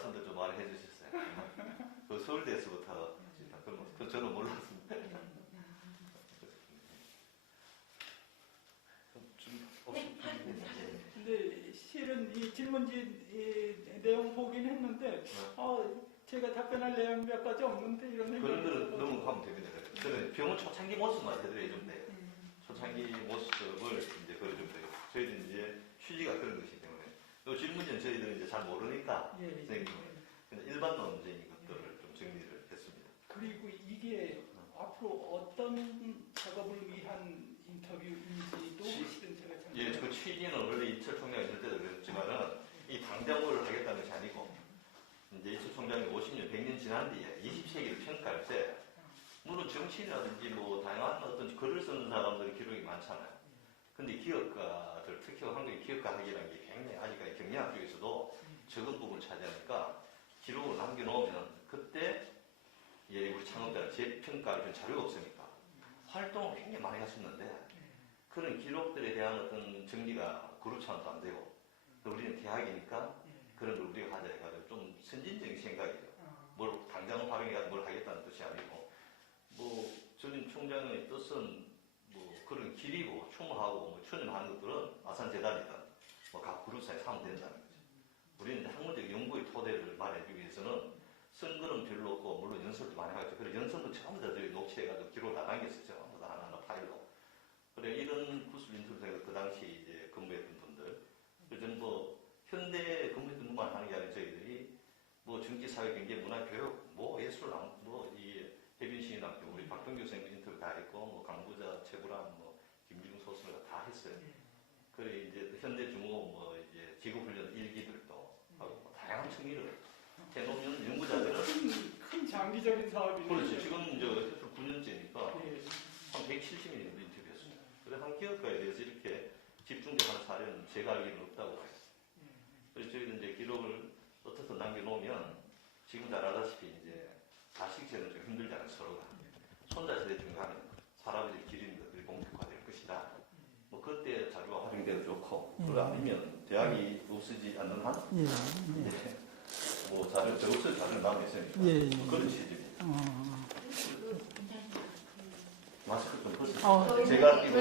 말씀도 좀 많이 해주셨어요. 그 서울대에서부터 그 저는 몰랐습니다. 근데 실은 이 질문지 이 내용 보긴 했는데 제가 답변할 내용이 몇 가지 없는데 이런 생각이 그런 거는 들어서 넘어가면 됩니다. 저는 병원 초창기 모습만 해드려야 좀 돼요. 초창기 모습을 이제 그려주면 돼요. 저희들은 이제 취지가 그런 것이기 때문에 또 질문은 저희들은 이제 잘 모르니까 선생님은 일반론적인 것들을 좀 정리를 했습니다. 그리고 이게 앞으로 어떤 작업을 위한 인터뷰인지도 실은 제가 참 예, 그 취지는 원래 이철 총장이 있을 때도 그랬지만은 이 당정을 하겠다는 것이 아니고 이제 이철 총장이 50년, 100년 지난 뒤에 20세기를 평가할 때 물론 정치인이라든지 뭐 다양한 어떤 글을 쓰는 사람들의 기록이 많잖아요. 근데 기업가들, 특히 한국의 기업가 학이라는 게 굉장히 아직까지 경영학 쪽에서도 적은 부분을 차지하니까 기록을 남겨놓으면 그때 예, 우리 창업자는 재평가를 준 자료가 없으니까 활동을 굉장히 많이 하셨는데 그런 기록들에 대한 어떤 정리가 그룹차원도 안 되고 또 우리는 대학이니까 그런 걸 우리가 하자 해가지고 좀 선진적인 생각이죠. 뭘 당장 활용해서 뭘 하겠다는 뜻이 아니고 뭐 전임 총장의 뜻은 뭐 그런 길이고 추모하고 뭐 추념하는 것들은 아산재단이든 뭐 각 그룹사에 사면 된다는 거죠. 우리는 학문적 연구의 토대를 마련하기 위해서는 쓴 거는 별로 없고 물론 연설도 많이 하죠. 그래서 연설도 전부 다 저희 녹취해가지고 기록을 다 남겼었죠. 전부 다 하나하나 파일로. 그래 이런 구술 인터뷰가 그 당시 이제 근무했던 분들, 그래서 뭐 현대 근무했던 분만 하는 게 아니라 저희들이 뭐 정치, 사회, 경제, 문화, 교육, 뭐 예술, 뭐이 해빈신인학교 우리 박동규 선생님 인터뷰 다 했고 뭐 강부자, 최불암, 뭐 김중 소설 다 했어요. 그래 이제 현대 중호 뭐 이제 지구훈련 일기들도 하고 뭐 다양한 청리를 해놓으면 연구자들은 큰 장기적인 사업이네요. 그렇죠. 지금 저 9년째니까 한 170명 정도 인터뷰했습니다. 그래서 한 기업가에 대해서 이렇게 집중적인 사례는 제가 알기로는 없다고 봐요. 그래서 저희는 이제 기록을 어떻게 남겨놓으면 지금 잘 알다시피 이제 자식세는 좀 힘들잖아요. 서로가. 손자 세대 중간에 할아버지 기르는 것들이 본격화될 것이다. 뭐 그때 자료가 활용돼도 좋고 그거 아니면 대학이 없어지지 않는 한 뭐 자료 없어질 자료는 남아있으니까 뭐 그런 취지입니다. 마스크 좀 벗으세요. 제가 끼고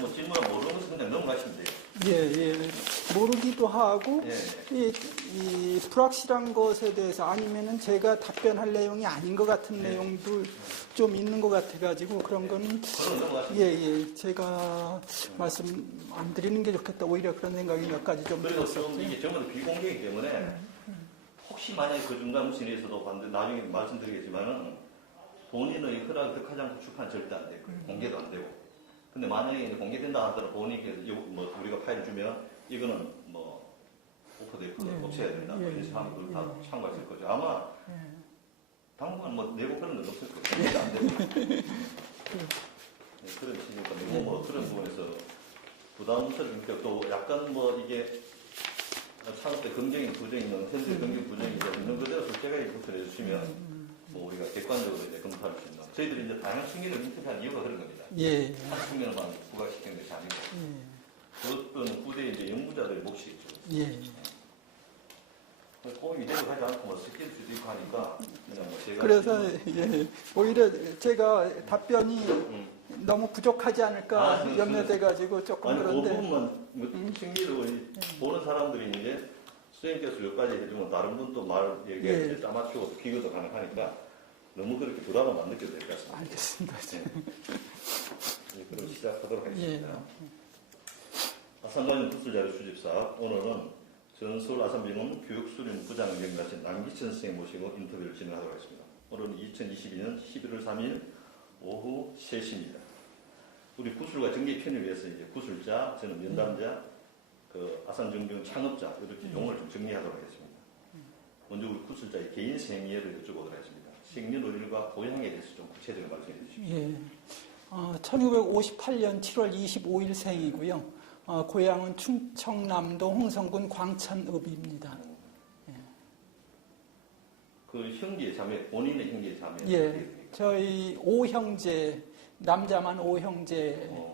뭐 질문을 모르는 것은 그냥 넘어가시면 돼요. 모르기도 하고 예. 이 불확실한 것에 대해서 아니면은 제가 답변할 내용이 아닌 것 같은 내용도 좀 있는 것 같아가지고 그런 거는 제가 말씀 안 드리는 게 좋겠다. 오히려 그런 생각이 몇 가지 좀 그리고 들었었죠. 좀 이게 전부 다 비공개이기 때문에 혹시 만약에 그 중간 무슨 일이 있어도 나중에 말씀드리겠지만은 본인의 허락을 득하지 않고 출판 절대 안 되고 공개도 안 되고. 근데 만약에 이제 공개된다 하더라도 본인께서 뭐 우리가 파일 주면 이거는 뭐 오퍼데이터로 고쳐야 된다. 뭐 이런 사람들 다 참고했을 거죠. 아마 당분간 뭐 내고 그런 건 없을 거예요. 공개도 안 되고. 그런 식이니까 뭐 그런 부분에서 부담스러우니까 또 약간 뭐 이게 산업 때 긍정인 부정인 현재 긍정 부정이 있는 그대로 솔직하게 구별해 주시면 뭐 우리가 객관적으로 이제 검토할 수 있는 저희들이 이제 다양한 측면을 인터뷰한 이유가 그런 겁니다. 한 측면만 부각시키는 것이 아니고 어떤 후대 이제 연구자들의 몫이 있죠. 고민이 되고 하지 않고 뭐 스킬 수도 있고 하니까 그냥 뭐 제가 그래서 오히려 제가 답변이 너무 부족하지 않을까 염려돼가지고 조금 아니, 그런데 그 부분만 승리로 보는 사람들이 이제 선생님께서 몇 가지 해주면 다른 분도 말 얘기할 때 짜맞추고 비교도 가능하니까 너무 그렇게 부담을 안 느껴도 될 것 같습니다. 알겠습니다. 그럼 시작하도록 하겠습니다. 아산관련 구술자료 수집사 오늘은 전서울 아산병원 교육수련 부장을 연구하신 남기천 선생님 모시고 인터뷰를 진행하도록 하겠습니다. 오늘은 2022년 11월 3일 오후 3시입니다. 우리 구술과 정기 편을 위해서 이제 구술자, 저는 면담자, 그 아산정병 창업자 이렇게 용어를 좀 정리하도록 하겠습니다. 먼저 우리 구술자의 개인 생애를 여쭤보도록 하겠습니다. 생년월일과 고향에 대해서 좀 구체적으로 말씀해 주십시오. 1958년 7월 25일 생이고요. 고향은 충청남도 홍성군 광천읍입니다. 그 형제 자매, 본인의 형제 자매. 저희 5형제, 남자만 5형제이고요.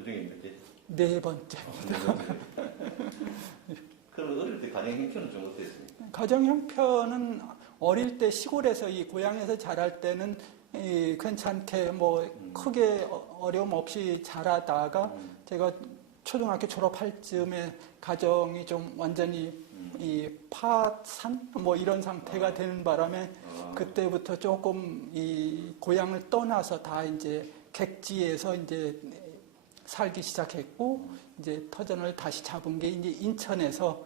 그중에 몇 개? 네 번째. 그럼 어릴 때 가정 형편은 좀 어땠습니까? 가정 형편은 어릴 때 시골에서 이 고향에서 자랄 때는 괜찮게 뭐 크게 어려움 없이 자라다가 제가 초등학교 졸업할 즈음에 가정이 좀 완전히 이 파산 뭐 이런 상태가 되는 바람에 그때부터 조금 이 고향을 떠나서 다 이제 객지에서 이제 살기 시작했고 이제 터전을 다시 잡은 게 이제 인천에서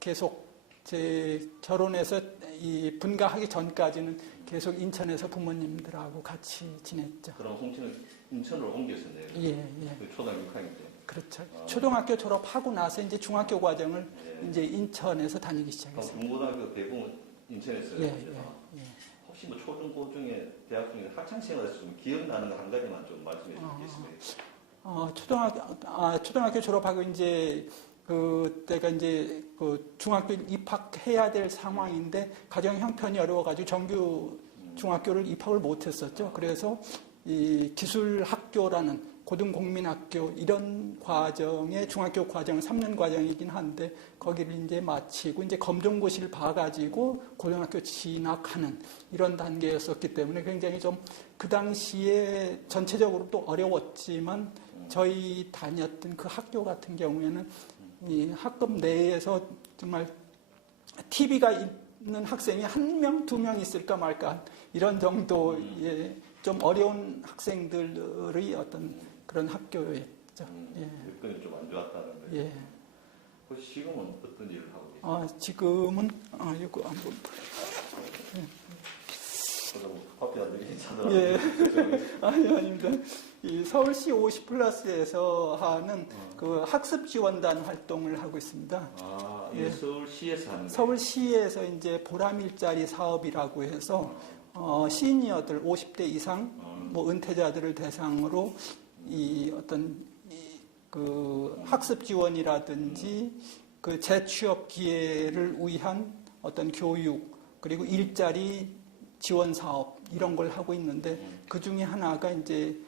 계속 제 결혼해서 이 분가하기 전까지는 계속 인천에서 부모님들하고 같이 지냈죠. 그럼 홍씨는 인천으로 옮겼었네요. 예. 초등학교 6학년 때. 그렇죠. 초등학교 졸업하고 나서 이제 중학교 과정을 이제 인천에서 다니기 그럼 시작했어요. 중고등학교 대부분 인천에서 예. 혹시 뭐 초중 고중에 대학 중에 학창 시절에서 좀 기억나는 거 한 가지만 좀 말씀해 주시겠습니까? 초등학교 졸업하고 이제 그때가 이제 그 중학교 입학해야 될 상황인데 가정 형편이 어려워가지고 정규 중학교를 입학을 못했었죠. 그래서 이 기술학교라는 고등공민학교 이런 과정의 중학교 과정 3년 과정이긴 한데 거기를 이제 마치고 이제 검정고시를 봐가지고 고등학교 진학하는 이런 단계였었기 때문에 굉장히 좀 그 당시에 전체적으로 또 어려웠지만 저희 다녔던 그 학교 같은 경우에는 이 학급 내에서 정말 TV가 있는 학생이 1명, 2명 있을까 말까 이런 정도의 좀 어려운 학생들의 어떤 그런 학교였죠. 여건이 좀 안 좋았다는 거예요. 예. 혹시 지금은 어떤 일을 하고 계세요? 지금은 이거 한번 커피 안 드리긴 찾아라. 예. 아닙니다. 이 서울시 50플러스에서 하는 그 학습 지원단 활동을 하고 있습니다. 예. 서울시에서 하는 거예요? 서울시에서 이제 보람 일자리 사업이라고 해서 시니어들 50대 이상 뭐 은퇴자들을 대상으로 이 어떤 그 학습 지원이라든지 그 재취업 기회를 위한 어떤 교육 그리고 일자리 지원 사업 이런 걸 하고 있는데 그 중에 하나가 이제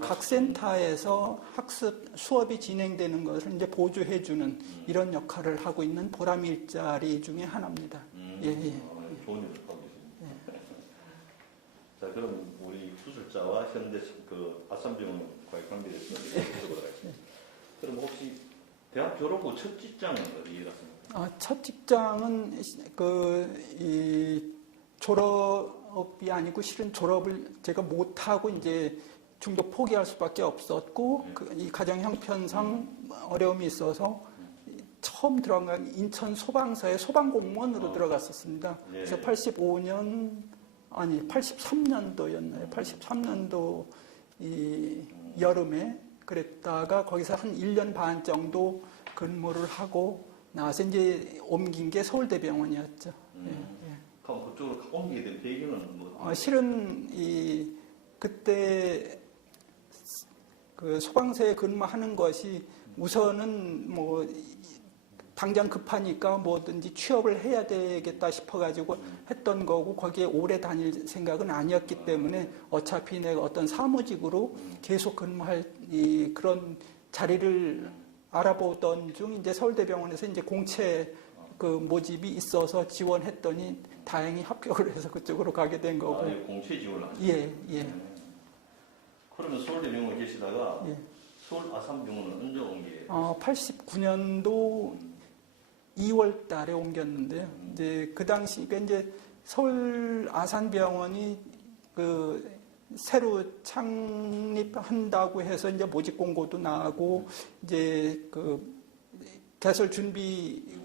각 센터에서 학습 수업이 진행되는 것을 이제 보조해주는 이런 역할을 하고 있는 보람 일자리 중에 하나입니다. 예. 좋은 일을 하고 계십니다. 자, 그럼 우리 수술자와 현대 그 아산병원과의 관계에 대해서 여쭤보도록 하겠습니다. 그럼 혹시 대학 졸업 후 첫 직장은 어디에 갔습니까? 첫 직장은 이 졸업이 아니고 실은 졸업을 제가 못하고 이제 중도 포기할 수밖에 없었고 이 가정 형편상 어려움이 있어서 처음 들어간 건 인천 소방서의 소방공무원으로 들어갔었습니다. 그래서 83년도였나요? 83년도 이 여름에 그랬다가 거기서 한 1년 반 정도 근무를 하고 나서 이제 옮긴 게 서울대병원이었죠. 그럼 그쪽으로 옮기게 된 배경은 뭐? 실은 그때 그 소방서에 근무하는 것이 우선은 뭐 당장 급하니까 뭐든지 취업을 해야 되겠다 싶어가지고 했던 거고 거기에 오래 다닐 생각은 아니었기 때문에 어차피 내가 어떤 사무직으로 계속 근무할 그런 자리를 알아보던 중 이제 서울대병원에서 이제 공채 그 모집이 있어서 지원했더니 다행히 합격을 해서 그쪽으로 가게 된 거고. 공채 지원을 하셨어요? 예. 그러면 서울대병원에 계시다가 서울 아산병원은 언제 옮기게? 89년도 2월 달에 옮겼는데요. 이제 그 당시, 이제 서울 아산병원이 새로 창립한다고 해서 이제 모집 공고도 나가고, 이제 개설 준비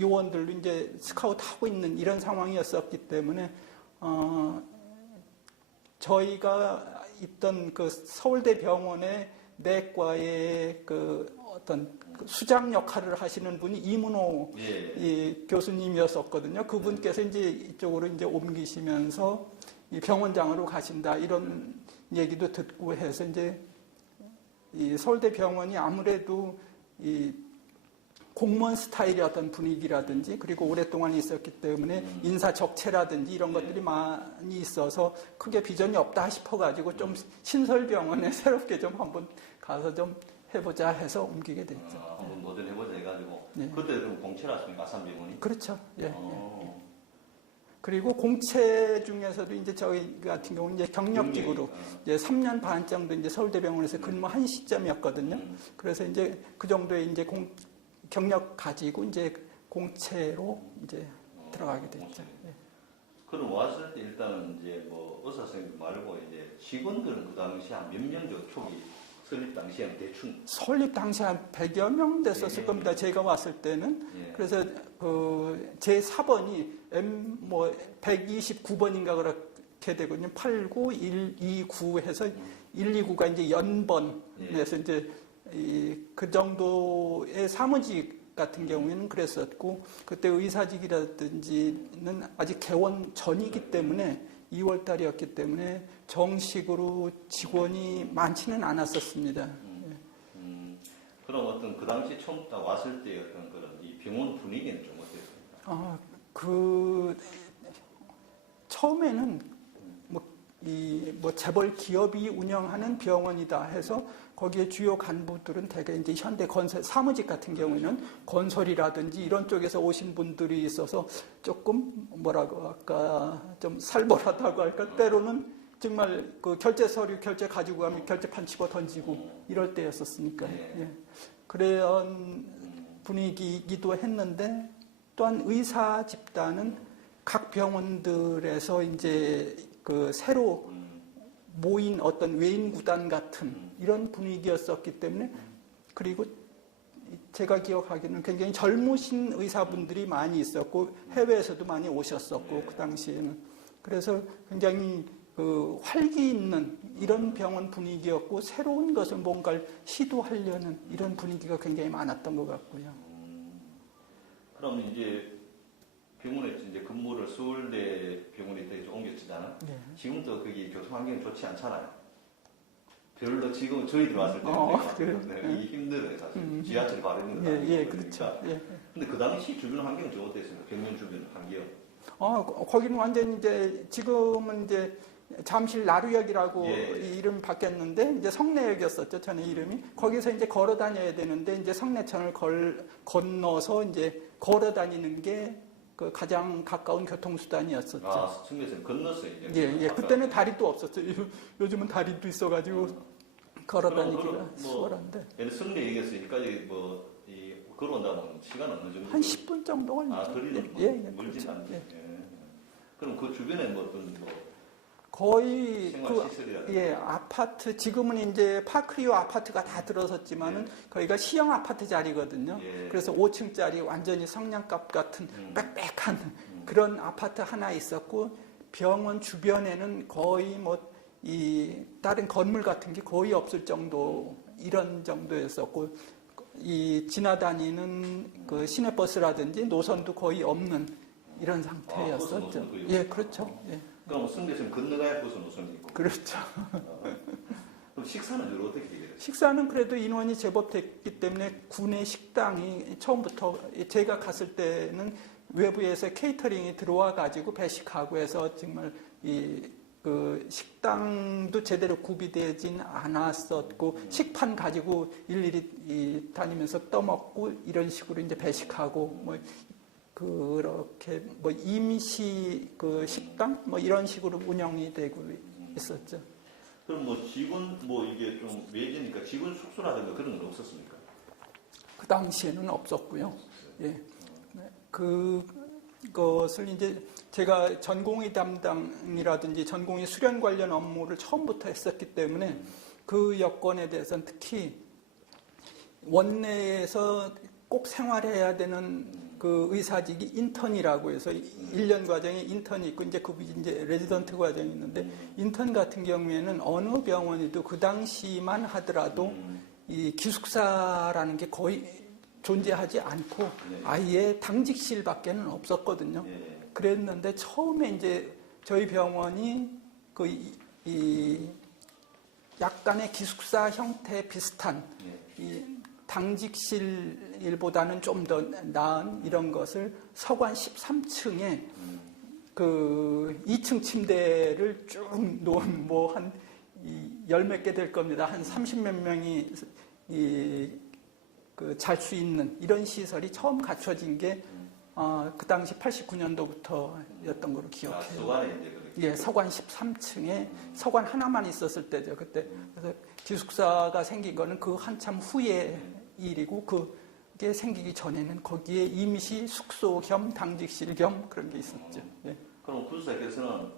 요원들도 이제 스카우트 하고 있는 이런 상황이었었기 때문에, 저희가 있던 서울대 병원의 내과의 어떤 수장 역할을 하시는 분이 이문호 교수님이었었거든요. 그분께서 이제 이쪽으로 이제 옮기시면서 이 병원장으로 가신다 이런 얘기도 듣고 해서 이제 이 서울대 병원이 아무래도 이 공무원 스타일의 어떤 분위기라든지 그리고 오랫동안 있었기 때문에 인사 적체라든지 이런 것들이 많이 있어서 크게 비전이 없다 싶어가지고 좀 신설병원에 새롭게 좀 한번 가서 좀 해보자 해서 옮기게 됐죠. 한번 뭐든 해보자 해가지고 네. 그때 그럼 공채라습니까 아산병원이? 그렇죠. 예. 그리고 공채 중에서도 이제 저희 같은 경우는 이제 경력직으로 이제 3년 반 정도 이제 서울대병원에서 근무한 시점이었거든요. 그래서 이제 그 정도의 이제 경력 가지고 이제 공채로 이제 들어가게 됐죠. 예. 그럼 왔을 때 일단은 이제 뭐 의사 선생님 말고 이제 직원들은 그 당시 한 몇 명 정도 초기 설립 당시에는 대충 설립 당시 한 100여 명 됐었을 예. 겁니다. 제가 왔을 때는. 예. 그래서 제 4번이 M 뭐 129번인가 그렇게 되거든요. 89129 해서 129가 이제 연번에서 이제 그 정도의 사무직 같은 경우에는 그랬었고 그때 의사직이라든지는 아직 개원 전이기 때문에 2월 달이었기 때문에 정식으로 직원이 많지는 않았었습니다. 그럼 어떤 그 당시 처음부터 왔을 때 어떤 그런 이 병원 분위기는 좀 어땠습니까? 처음에는 뭐 재벌 기업이 운영하는 병원이다 해서 거기에 주요 간부들은 대개 이제 현대 건설 사무직 같은 경우에는 건설이라든지 이런 쪽에서 오신 분들이 있어서 조금 뭐라고 할까 좀 살벌하다고 할까 때로는 정말 그 결제 서류 결제 가지고 가면 결제판 집어 던지고 이럴 때였었으니까 예. 그런 분위기이기도 했는데 또한 의사 집단은 각 병원들에서 이제 그 새로 모인 어떤 외인 구단 같은 이런 분위기였었기 때문에 그리고 제가 기억하기에는 굉장히 젊으신 의사분들이 많이 있었고 해외에서도 많이 오셨었고 그 당시에는 그래서 굉장히 그 활기 있는 이런 병원 분위기였고 새로운 것을 뭔가를 시도하려는 이런 분위기가 굉장히 많았던 것 같고요. 그럼 이제 병원에 이제 근무를 서울대 병원에 옮겼잖아. 네. 지금도 거기 교통 환경이 좋지 않잖아요. 별로 지금 저희들 왔을 때는 이 힘들어요 사실. 지하철이 바로 있는 거 예, 그렇죠. 예. 근데 그 당시 주변 환경은 좀 어땠습니까? 병원 주변 환경. 거기는 완전 이제 지금은 이제 잠실 나루역이라고 예. 이름 바뀌었는데 이제 성내역이었었죠 전에 이름이. 거기서 이제 걸어 다녀야 되는데 이제 성내천을 건너서 이제 걸어 다니는 게 그 가장 가까운 교통수단이었었죠. 승대선 건넜어요 이제. 예. 그때는 다리도 없었어요. 요즘은 다리도 있어가지고 걸어 다니기가 수월한데. 예를 성내 얘기했으니까 걸어온다면 시간 어느 정도? 한 10분 정도 걸리죠. 멀진 그렇죠. 않죠. 그럼 그 주변에 거의 생활시설이라든지 아파트 지금은 이제 파크리오 아파트가 다 들어섰지만은 거기가 시형 아파트 자리거든요. 그래서 5층짜리 완전히 성냥갑 같은 빽빽한 그런 아파트 하나 있었고 병원 주변에는 거의 이 다른 건물 같은 게 거의 없을 정도 이런 정도였었고 이 지나다니는 그 시내버스라든지 노선도 거의 없는 이런 상태였었죠. 예, 그렇죠. 예. 그럼 승대선 건너가야 버스 노선이 있고. 그렇죠. 그럼 식사는 주로 어떻게 해요? 식사는 그래도 인원이 제법 됐기 때문에 구내 식당이 처음부터 제가 갔을 때는 외부에서 케이터링이 들어와 가지고 배식하고 해서 정말 그 식당도 제대로 구비되진 않았었고 식판 가지고 일일이 다니면서 떠먹고 이런 식으로 이제 배식하고 그렇게 임시 그 식당 이런 식으로 운영이 되고 있었죠. 그럼 직원 이게 좀 외지니까 직원 숙소라든가 그런 건 없었습니까? 그 당시에는 없었고요. 예. 그것을 이제 제가 전공의 담당이라든지 전공의 수련 관련 업무를 처음부터 했었기 때문에 그 여건에 대해서는 특히 원내에서 꼭 생활해야 되는 그 의사직이 인턴이라고 해서 1년 과정에 인턴이 있고 이제 레지던트 과정이 있는데 인턴 같은 경우에는 어느 병원에도 그 당시만 하더라도 이 기숙사라는 게 거의 존재하지 않고 아예 당직실밖에는 없었거든요. 그랬는데 처음에 이제 저희 병원이 약간의 기숙사 형태 비슷한 당직실보다는 좀 더 나은 이런 것을 서관 13층에 그 2층 침대를 쭉 놓은 뭐 한 열 몇 개 될 겁니다. 한 30몇 명이 그 잘 수 있는 이런 시설이 처음 갖춰진 게 그 당시 89년도부터였던 걸로 기억해요. 서관에 이제 그렇게. 예, 서관 13층에 서관 하나만 있었을 때죠. 그때 그래서 기숙사가 생긴 거는 그 한참 후의 일이고 그게 생기기 전에는 거기에 임시 숙소 겸 당직실 겸 그런 게 있었죠. 예. 그럼 구수사께서는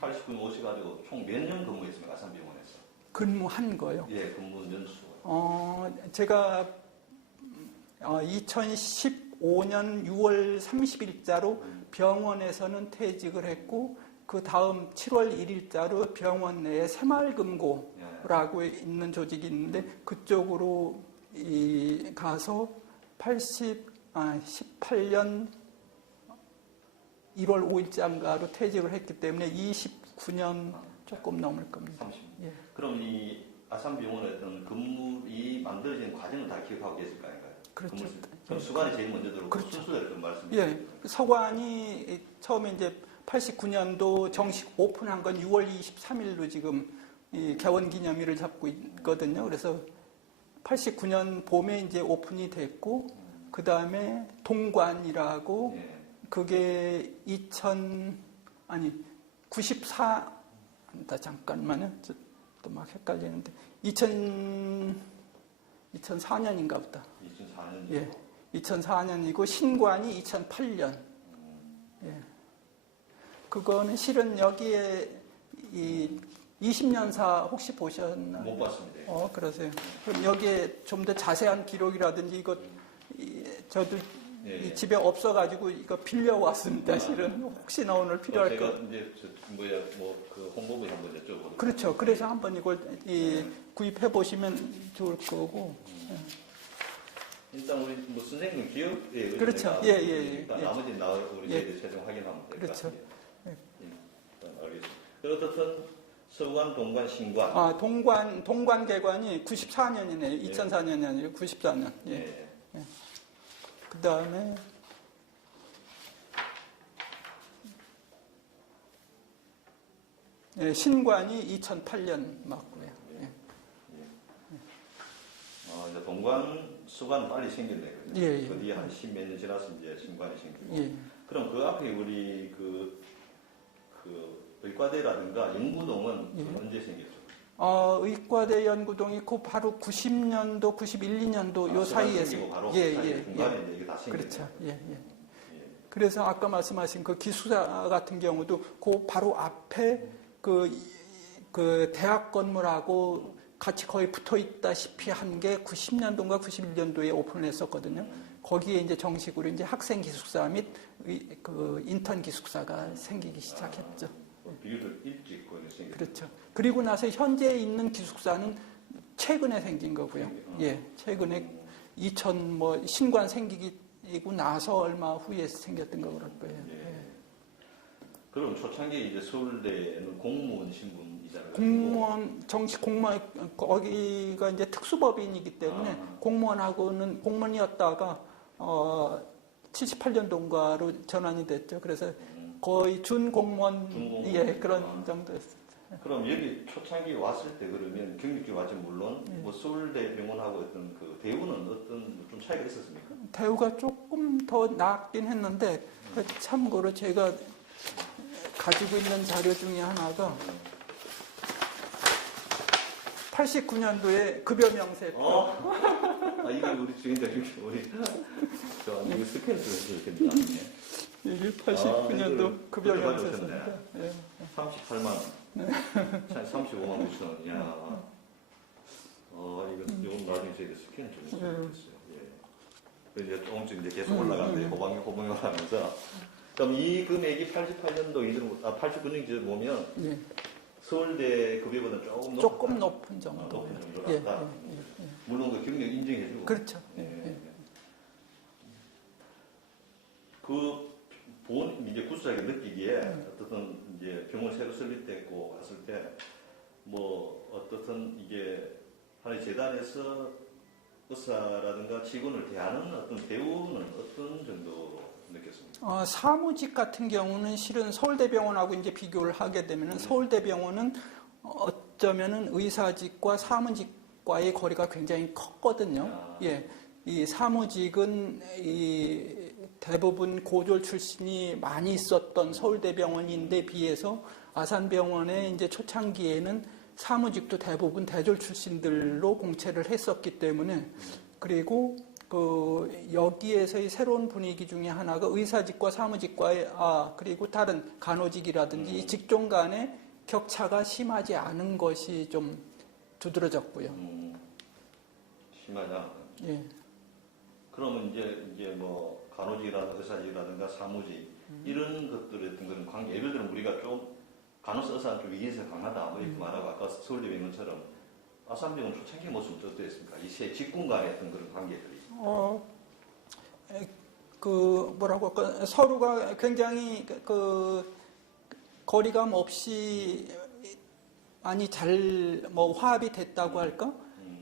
89년 오셔가지고 총 몇 년 근무했습니까? 아산병원에서? 근무한 거요. 예, 근무 연수. 제가 2015년 6월 30일자로 병원에서는 퇴직을 했고 그 다음 7월 1일자로 병원 내에 새마을금고라고 있는 조직이 있는데 그쪽으로 가서 18년 1월 5일자인가로 퇴직을 했기 때문에 29년 조금 넘을 겁니다. 30. 예. 그럼 이 아산병원의 어떤 근무이 만들어진 과정을 다 기억하고 계실 거 아닌가요? 그렇죠. 그럼 수관이 제일 먼저 들어오고 그렇죠. 순서대로 좀 말씀해 예, 주세요. 서관이 처음에 이제 89년도 정식 오픈한 건 6월 23일로 지금 이 개원 기념일을 잡고 있거든요. 그래서 89년 봄에 이제 오픈이 됐고, 그 다음에 동관이라고 예. 그게 94, 잠깐만요. 또 막 헷갈리는데, 2004년인가 보다. 2004년. 예. 2004년이고 신관이 2008년. 예. 그거는 실은 여기에 이 20년사 혹시 보셨나요? 못 봤습니다. 그러세요. 그럼 여기에 좀 더 자세한 기록이라든지 이거 저도 예, 이 예. 집에 없어가지고 이거 빌려왔습니다. 실은 혹시나 오늘 필요할 제가 거. 이제 그 홍보부 한번 여쭤보도록. 그렇죠. 그래서 한번 이걸 구입해 보시면 좋을 거고. 일단 우리 뭐 선생님 기억에 그렇죠. 의존해서 예. 일단 나머지 우리 예. 저희들 최종 확인하면 될 것 그렇죠. 같습니다. 일단 알겠습니다. 어떻든 서관, 동관, 신관. 동관계관이 94년이네요. 2004년이 아니라 94년. 예. 예. 그 다음에 신관이 2008년 맞고요. 예. 이제 동관, 수관 빨리 생겼네. 그죠? 예. 그 뒤에 한 10몇 년 지나서 이제 신관이 생기고. 예. 그럼 그 앞에 우리 그 의과대라든가 연구동은 예. 언제 생겼죠? 의과대 연구동이 그 바로 90년도, 91, 2년도 요 사이에서. 바로 예. 중간에 이제 이게 다 생겼네. 그렇죠. 예. 그래서 아까 말씀하신 그 기숙사 같은 경우도 그 바로 앞에 그 대학 건물하고 같이 거의 붙어 있다시피 한 게 90년도인가 91년도에 오픈을 했었거든요. 거기에 이제 정식으로 이제 학생 기숙사 및 그 인턴 기숙사가 생기기 시작했죠. 비율을 일찍 거기 생겼죠. 그렇죠. 그리고 나서 현재 있는 기숙사는 최근에 생긴 거고요. 예, 최근에 신관 생기고 나서 얼마 후에 생겼던 거 그럴 거예요. 예. 그럼 초창기 이제 서울대는 공무원 신분이잖아요. 공무원, 정식 공무원, 거기가 이제 특수법인이기 때문에 공무원이었다가 78년도인가로 전환이 됐죠. 그래서 거의 준공무원, 그런 정도였어요. 그럼 여기 초창기 왔을 때 그러면 경력기 왔지 물론 뭐 서울대 병원하고 어떤 그 대우는 어떤 좀 차이가 있었습니까? 대우가 조금 더 낫긴 했는데 참고로 제가 가지고 있는 자료 중에 하나가 89년도에 급여 명세표. 이거 우리 주인장 우리 이거 스캔을 해주셔야 됩니다. 이게 89년도 급여 명세표. 38만 원. 35만 5천 원. 이야. 이거 나중에 저희가 스캔 좀 해주셨어요. 예. 이제 조금씩 이제 계속 올라가는데 호방이 올라가면서 그럼 이 금액이 89년쯤 보면 서울대 급여보다 조금 높은 정도. 높은 정도다. 물론 그 경력 인정해주고. 그렇죠. 이제 구수하게 느끼기에 어떻든 이제 병원 새로 설립됐고 갔을 때 뭐 어떻든 이게 하나의 재단에서 의사라든가 직원을 대하는 어떤 대우는 어떤 정도 느꼈습니까? 사무직 같은 경우는 실은 서울대병원하고 이제 비교를 하게 되면은 서울대병원은 어쩌면은 의사직과 사무직과의 거리가 굉장히 컸거든요. 예. 이 사무직은 대부분 고졸 출신이 많이 있었던 서울대병원인데 비해서 아산병원의 이제 초창기에는 사무직도 대부분 대졸 출신들로 공채를 했었기 때문에 그리고 여기에서의 새로운 분위기 중에 하나가 의사직과 사무직과의 그리고 다른 간호직이라든지 이 직종 간의 격차가 심하지 않은 것이 좀 두드러졌고요. 심하지 않은. 예. 그러면 이제 뭐 간호직이라든가 의사직이라든가 사무직 이런 것들의 어떤 그런 관계, 예를 들면 우리가 좀 간호사 의사는 좀 위에서 강하다 뭐 이렇게 말하고 아까 서울대병원처럼 아산병원 초창기 모습은 어땠습니까? 이 세 직군 간의 어떤 그런 관계들이. 뭐라고 할까, 서로가 굉장히 거리감 없이 많이 잘 화합이 됐다고 할까?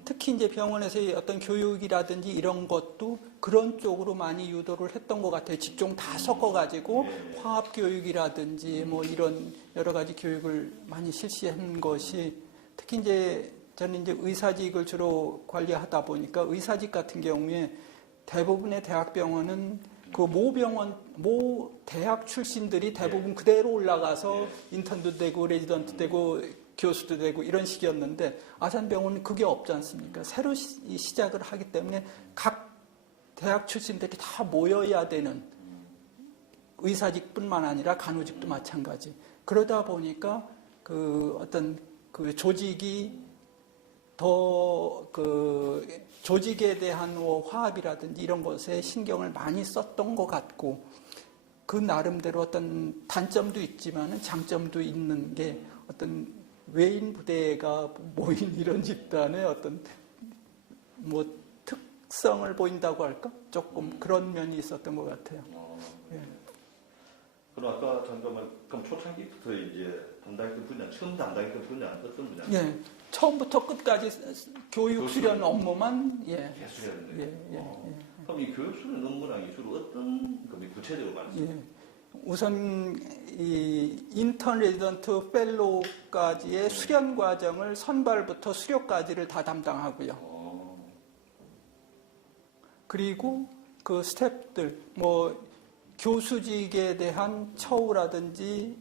특히 이제 병원에서의 어떤 교육이라든지 이런 것도 그런 쪽으로 많이 유도를 했던 것 같아요. 직종 다 섞어가지고 화합 교육이라든지 뭐 이런 여러 가지 교육을 많이 실시한 것이 특히 이제 저는 이제 의사직을 주로 관리하다 보니까 의사직 같은 경우에 대부분의 대학병원은 모 대학 출신들이 대부분 그대로 올라가서 인턴도 되고 레지던트 되고 교수도 되고 이런 식이었는데 아산병원은 그게 없지 않습니까? 새로 시작을 하기 때문에 각 대학 출신들이 다 모여야 되는 의사직뿐만 아니라 간호직도 마찬가지. 그러다 보니까 어떤 조직이 더 조직에 대한 화합이라든지 이런 것에 신경을 많이 썼던 것 같고 그 나름대로 어떤 단점도 있지만은 장점도 있는 게 어떤 외인 부대가 모인 이런 집단의 어떤 특성을 보인다고 할까? 조금 그런 면이 있었던 것 같아요. 예. 그럼 아까 잠깐만 그럼 초창기부터 이제 담당했던 분야, 처음 담당했던 분야는 어떤 분야인가요? 예. 처음부터 끝까지 교육 수련 업무만 계속 했는데. 그럼 이 교육 수련 업무랑 주로 어떤 구체적으로 말씀하세요? 예. 우선 이 인턴 레지던트 펠로우까지의 수련 과정을 선발부터 수료까지를 다 담당하고요. 그리고 그 스태프들 교수직에 대한 처우라든지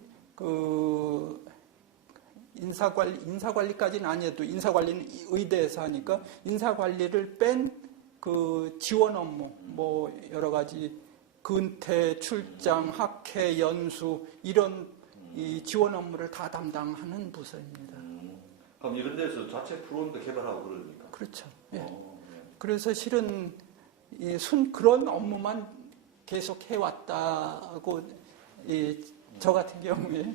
인사관리까지는 아니어도 인사관리는 의대에서 하니까 인사관리를 뺀 지원 업무 여러 가지 근태, 출장, 학회, 연수 이런 이 지원 업무를 다 담당하는 부서입니다. 그럼 이런 데서 자체 프로그램도 개발하고 그러니까? 그렇죠. 예. 그래서 실은 그런 업무만 계속 해왔다고 저 같은 경우에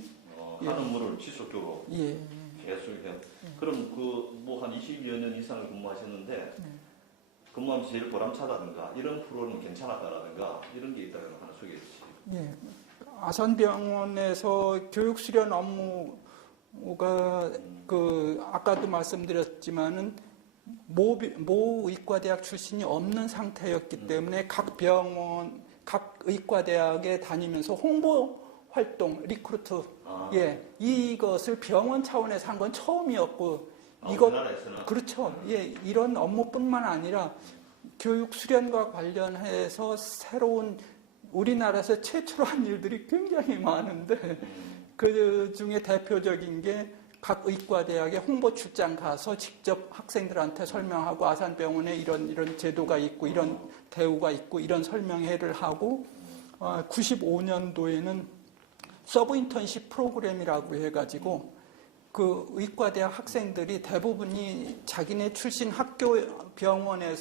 하는 업무를 지속적으로 계속 해요. 그럼 한 20여 년 이상을 근무하셨는데 근무하면서 제일 보람차다든가 이런 프로는 괜찮았다라든가 이런 게 있다면 하나 소개해 주시죠. 예. 아산병원에서 교육 수련 업무가 아까도 말씀드렸지만은 모 의과대학 출신이 없는 상태였기 때문에 각 병원, 각 의과대학에 다니면서 홍보 활동, 리크루트, 이것을 병원 차원에서 한 건 처음이었고, 우리나라에서는? 그렇죠. 이런 업무뿐만 아니라 교육 수련과 관련해서 새로운 우리나라에서 최초로 한 일들이 굉장히 많은데, 그 중에 대표적인 게 각 의과대학에 홍보 출장 가서 직접 학생들한테 설명하고 아산병원에 이런 제도가 있고 이런 대우가 있고 이런 설명회를 하고 95년도에는 서브 인턴십 프로그램이라고 해가지고 그 의과대학 학생들이 대부분이 자기네 출신 학교 병원에서